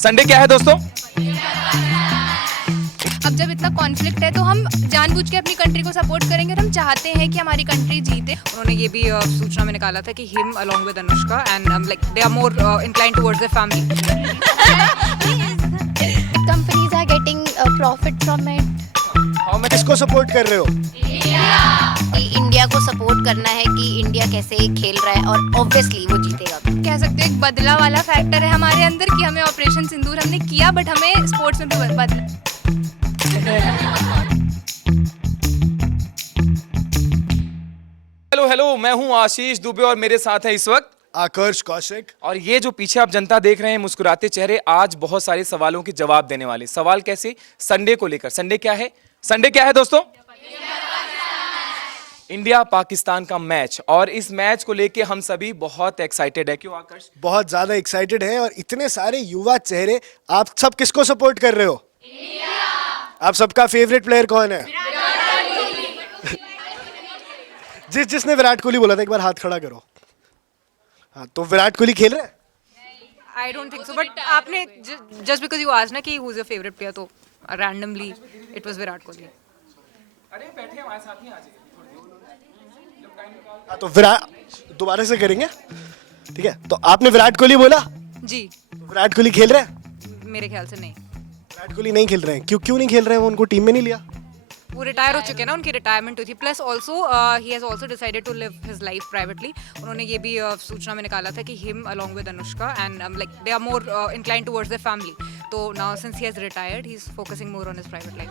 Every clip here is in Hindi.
संडे क्या है दोस्तों? अब जब इतना कॉन्फ्लिक्ट है तो हम जानबूझ के अपनी कंट्री को सपोर्ट करेंगे और हम चाहते हैं कि हमारी कंट्री जीते। उन्होंने ये भी सूचना में निकाला था कि him along with Anushka and like they are more inclined towards their family. Companies are getting profit from it. किसको सपोर्ट कर रहे हो? कि इंडिया को सपोर्ट करना है कि इंडिया कैसे खेल रहा है और ऑब्वियसली वो जीतेगा। कह सकते हैं एक बदला वाला फैक्टर है हमारे अंदर कि हमें ऑपरेशन सिंदूर हमने किया बट हमें स्पोर्ट्स में भी बदला। हेलो हेलो, मैं हूं आशीष दुबे और मेरे साथ है इस वक्त आकर्ष कौशिक। और ये जो पीछे आप जनता देख रहे हैं मुस्कुराते चेहरे, आज बहुत सारे सवालों के जवाब देने वाले। सवाल कैसे? संडे को लेकर। संडे क्या है? संडे क्या है दोस्तों? इंडिया पाकिस्तान का मैच। और इस मैच को लेके हम सभी बहुत एक्साइटेड है। क्यों आकर्ष? बहुत ज्यादा एक्साइटेड है और इतने सारे युवा चेहरे। आप सब किसको सपोर्ट कर रहे हो? आप सबका फेवरेट प्लेयर कौन है? जिसने विराट कोहली बोला था, एक बार हाथ खड़ा करो। हाँ, तो विराट कोहली खेल रहे हैं? I don't think so, but आपने जस्ट बिकॉज यू आस्क्ड ना कि who is your favourite player, तो randomly it was Virat Kohli. अरे बैठे हमारे साथ ही आ जाइए। हाँ, तो विराट दोबारा से करेंगे, ठीक है? तो आपने विराट कोहली बोला? जी, विराट कोहली खेल रहे हैं? मेरे ख्याल से नहीं। विराट कोहली नहीं खेल रहे हैं। क्यों नहीं खेल रहे हैं? वो उनको टीम में नहीं लिया? वो रिटायर हो चुके हैं ना, उनकी रिटायरमेंट हुई थी। Plus also he has also decided to live his life privately. उन्होंने ये भी सूचना में निकाला था कि him along with Anushka and like they are more inclined towards their family. तो now since he has retired he is focusing more on his private life.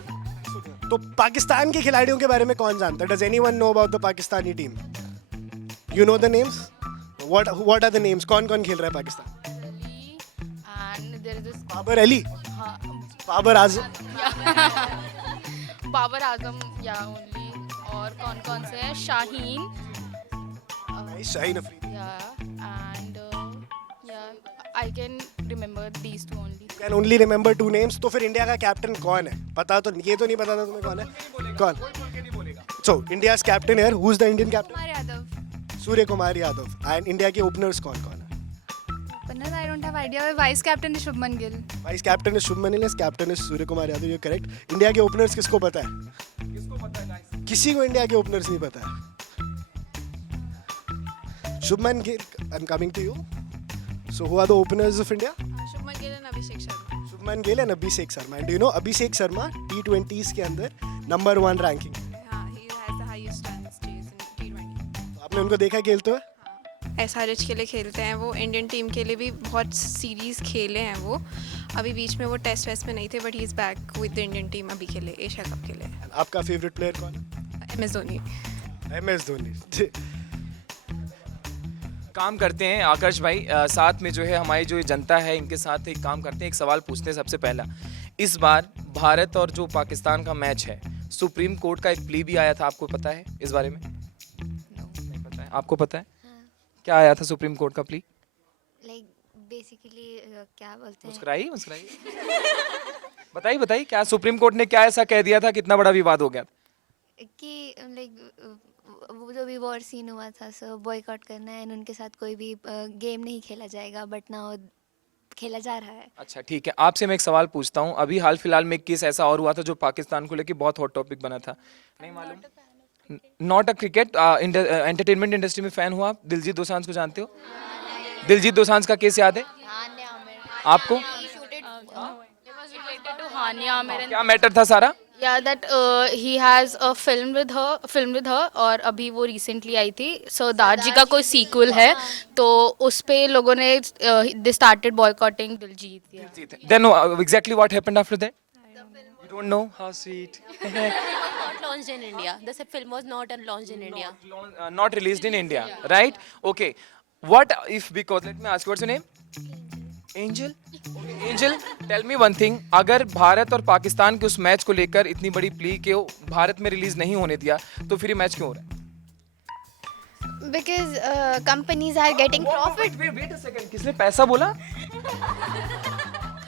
तो पाकिस्तान के खिलाड़ियों के बारे में कौन जानता है? Does anyone know about the Pakistani team? You know the names? What are the names? कौन खेल रहा है Pakistan? And there is this Babar Ali, Babar Azam, Babar Azam या ओनली, और कौन से हैं? शाहीन शाहीन अफरीदी। या एंड या I can remember these two only. Can only remember 2 names. तो फिर इंडिया का कैप्टन कौन है? पता तो ये तो नहीं पता था तुम्हें कौन है? कौन? सो India's captain here, who is the Indian captain? Kumar Yadav. Surya Kumar Yadav. And India के ओपनर्स कौन है? Openers, I don't have idea. Vice captain है शुभमन गिल। वाइस कैप्टन है शुभमन गिल, कैप्टन है सूर्य कुमार यादव। ये करेक्ट। इंडिया के ओपनर्स किसको पता है? किसी को इंडिया के ओपनर्स नहीं पता है। Shubman Gill, I am coming to you. So who are the openers of India? Shubman Gill and Abhishek Sharma. Shubman Gill and Abhishek Sharma. And you know Abhishek Sharma T20s के अंदर नंबर 1 रैंकिंग। हां, he has the highest run chase in T20। आपने उनको देखा खेलते हुए? SRH के लिए खेलते हैं वो। इंडियन टीम के लिए भी बहुत सीरीज़ खेले हैं वो। अभी बीच में वो टेस्ट वेस्ट में नहीं थे, but he is back with the Indian team अभी खेले एशिया कप के लिए। आपका फेवरेट प्लेयर कौन है? MS धोनी। MS धोनी। काम करते हैं आकर्ष भाई, साथ में जो है हमारी जो जनता है इनके साथ एक काम करते हैं, एक सवाल पूछते हैं। सबसे पहला, इस बार भारत और जो पाकिस्तान का मैच है, सुप्रीम कोर्ट का एक प्ली भी आया था, आपको पता है इस बारे में? नहीं पता है? आपको पता है? क्या आया था सुप्रीम कोर्ट का प्ली? लाइक बेसिकली क्या बोलते हैं? मुस्कुराइए। बताइए क्या सुप्रीम कोर्ट ने क्या ऐसा कह दिया था, कितना बड़ा विवाद हो गया? कि लाइक वो जो भी वॉर सीन हुआ था, सो बॉयकॉट करना है, उनके साथ कोई भी गेम नहीं खेला जाएगा, बट नाउ खेला जा रहा है। अच्छा ठीक है, आपसे मैं एक सवाल पूछता हूँ। अभी हाल फिलहाल में एक केस ऐसा और हुआ था जो पाकिस्तान को लेके बहुत हॉट टॉपिक बना था, नहीं मालूम? Not a cricket, entertainment industry में फैन हुआ आप? दिलजीत दोसांझ को जानते हो? दिलजीत दोसांझ का केस याद है आपको? क्या मैटर था सारा? या that he has a film with her, और अभी वो रिसेंटली आई थी। सरदार जी का कोई सीक्वल है, तो उस पे लोगों ने they started boycotting Diljit. Then exactly what happened after that? You don't know? How sweet. Not launched in India. The film was not launched in India. Not released in India, right? Okay. What if, because let me ask you, what's your name? Angel. Okay, Angel, tell me one thing. अगर भारत और पाकिस्तान के उस मैच को लेकर इतनी बड़ी प्ली के भारत में रिलीज नहीं होने दिया, तो फिर ये मैच क्यों हो रहा है? Because companies are getting profit. Wait a second. किसने पैसा बोला?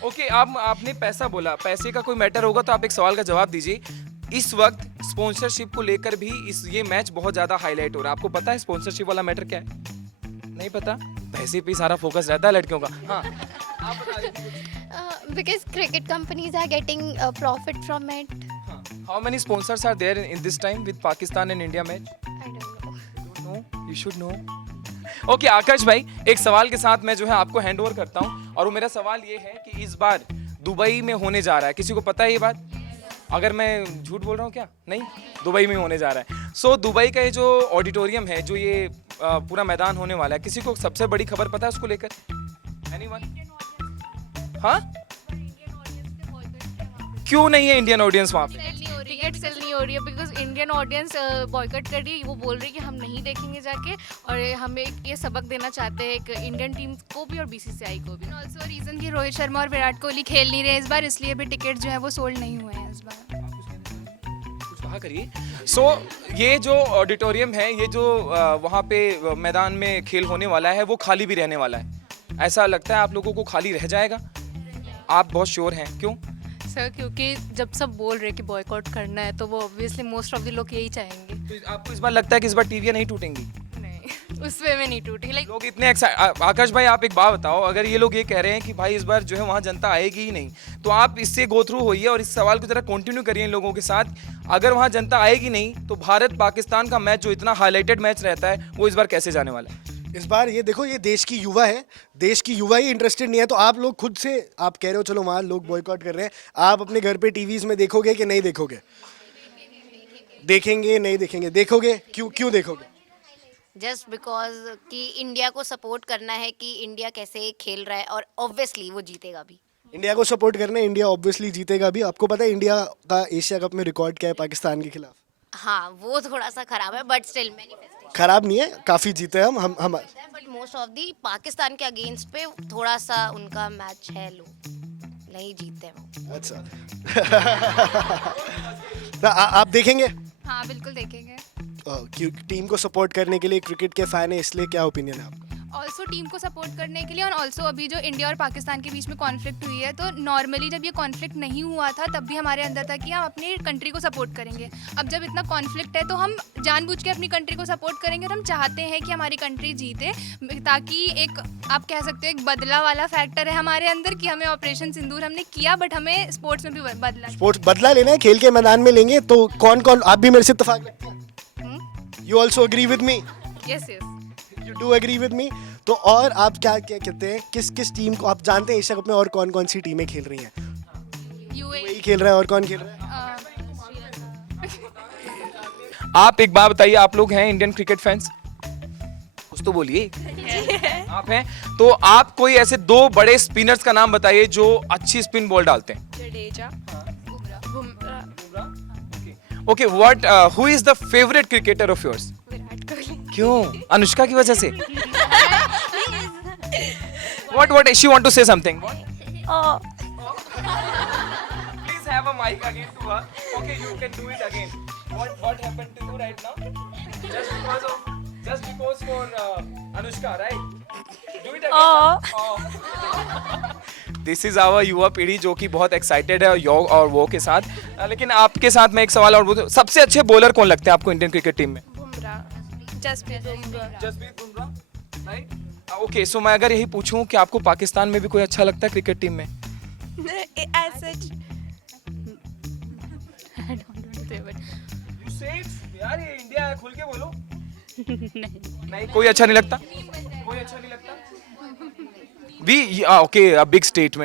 ओके, आपने पैसा बोला। पैसे का कोई मैटर होगा तो आप एक सवाल का जवाब दीजिए। इस वक्त स्पॉन्सरशिप को लेकर भी ये मैच बहुत ज्यादा हाईलाइट हो रहा है। आपको पता है स्पॉन्सरशिप वाला मैटर क्या है? नहीं पता? पैसे पे सारा फोकस रहता है लड़कियों का। हाँ, आप बता दीजिए। because cricket companies are getting profit from it. How many sponsors are there in this time with Pakistan and India match? I don't know. No, you should know. Okay Akash भाई, एक सवाल के साथ मैं जो है आपको हैंड ओवर करता हूँ, और वो मेरा सवाल ये है कि इस बार दुबई में होने जा रहा है, किसी को पता है ये बात? अगर मैं झूठ बोल रहा हूँ क्या? नहीं, दुबई में होने जा रहा है। सो दुबई का ये जो ऑडिटोरियम है, जो ये पूरा मैदान होने वाला है, किसी को सबसे बड़ी खबर पता है उसको लेकर? एनीवन? हाँ, क्यों नहीं है इंडियन ऑडियंस वहाँ पे? टिकट सेल नहीं हो रही है बिकॉज इंडियन ऑडियंस बॉयकॉट कर रही है। वो बोल रही है कि हम नहीं देखेंगे जाके, और हमें ये सबक देना चाहते हैं एक इंडियन टीम को भी और बीसीसीआई को भी। ऑल्सो रीजन कि रोहित शर्मा और विराट कोहली खेल नहीं रहे इस बार, इसलिए भी टिकट जो है वो सोल्ड नहीं हुए हैं इस बार। कुछ कहा करिए। सो ये जो ऑडिटोरियम है, ये जो वहाँ पे मैदान में खेल होने वाला है, वो खाली भी रहने वाला है। ऐसा लगता है आप लोगों को खाली रह जाएगा? आप बहुत श्योर हैं? क्यों? सर क्योंकि जब सब बोल रहे कि बॉयकॉट करना है तो वो ऑब्वियसली मोस्ट ऑफ द लोग यही चाहेंगे। तो आपको इस बार लगता है कि इस बार टीवियां नहीं टूटेंगी? नहीं, उस वे में नहीं टूटी। लाइक लोग इतने आकाश भाई, आप एक बात बताओ, अगर ये लोग ये कह रहे हैं कि भाई इस बार जो है वहाँ जनता आएगी ही नहीं, तो आप इससे गो थ्रू होइए और इस सवाल को जरा कंटिन्यू करिए इन लोगों के साथ। अगर वहाँ जनता आएगी नहीं तो भारत पाकिस्तान का मैच, जो इतना हाईलाइटेड मैच रहता है, वो इस बार कैसे जाने वाला है? इस बार ये देखो, ये देश की युवा है, देश की युवा ही इंटरेस्टेड नहीं है, तो आप लोग खुद से आप कह रहे हो चलो वहाँ लोग बॉयकॉट कर रहे हैं, आप अपने घर पे टीवीज में देखोगे कि नहीं देखोगे? देखेंगे नहीं देखेंगे? देखोगे? क्यों देखोगे? जस्ट बिकॉज कि इंडिया को सपोर्ट करना है कि इंडिया कैसे खेल रहा है, और ऑब्वियसली वो जीतेगा भी। इंडिया को सपोर्ट करना है, इंडिया ऑब्वियसली जीतेगा भी। आपको पता है इंडिया का एशिया कप में रिकॉर्ड क्या है पाकिस्तान के खिलाफ? हाँ, वो थोड़ा सा खराब है, बट स्टिल मैनिफेस्टेशन। खराब नहीं है, काफी जीते हैं हम। But most of the Pakistan के अगेंस्ट पे थोड़ा सा उनका मैच है लो, नहीं जीतते हैं वो। अच्छा। तो आप देखेंगे? हाँ बिल्कुल देखेंगे। क्यों? टीम को सपोर्ट करने के लिए, क्रिकेट के फैन है इसलिए, क्या ओपिनियन है आपका? ऑल्सो टीम को सपोर्ट करने के लिए, और ऑल्सो अभी जो इंडिया और पाकिस्तान के बीच में कॉन्फ्लिक्ट हुई है, तो नॉर्मली जब ये कॉन्फ्लिक्ट नहीं हुआ था तब भी हमारे अंदर था कि हम अपनी कंट्री को सपोर्ट करेंगे। अब जब इतना कॉन्फ्लिक्ट है तो हम जानबूझ के अपनी कंट्री को सपोर्ट करेंगे, और हम चाहते हैं कि हमारी कंट्री जीते, ताकि एक आप कह सकते हो एक बदला वाला फैक्टर है हमारे अंदर कि हमें ऑपरेशन सिंदूर हमने किया, बट हमें स्पोर्ट्स में भी बदला। स्पोर्ट्स बदला लेना है, खेल के मैदान में लेंगे। तो कौन आप भी मेरे से इत्तेफाक रखते हैं? You also agree with me? Yes yes, you do agree with me? तो और आप क्या कहते हैं, किस टीम को आप जानते हैं एशिया कप में और कौन सी टीमें खेल रही हैं? यूएई खेल रहा है, और कौन खेल रहा है? आप एक बात बताइए, आप लोग हैं इंडियन क्रिकेट फैंस? कुछ तो बोलिए। आप हैं तो आप कोई ऐसे दो बड़े स्पिनर्स का नाम बताइए जो अच्छी स्पिन बॉल डालते हैं। Jadeja, Bumrah, okay, what who is the favourite cricketer of yours? Virat Kohli. क्यों? अनुष्का की वजह से? what she want to say something? Please have a mic again to her. Okay, you can do it again. What happened to you right now? Just because for Anushka, right? Do it again. This is our युवा पीढ़ी जो कि बहुत एक्साइटेड है योग और वो के साथ। लेकिन आपके साथ मैं एक सवाल और पूछूं, सबसे अच्छे बॉलर कौन लगते हैं आपको इंडियन क्रिकेट टीम में? बुमराह, जसप्रीत बुमराह। राइट। ओके, सो मैं अगर यही पूछूं कि आपको पाकिस्तान में भी कोई अच्छा लगता है क्रिकेट टीम में? As such, यार ये इंडिया है, खुल के बोलो। नहीं, कोई अच्छा नहीं लगता? कोई अच्छा नहीं लगता? We okay, a big statement.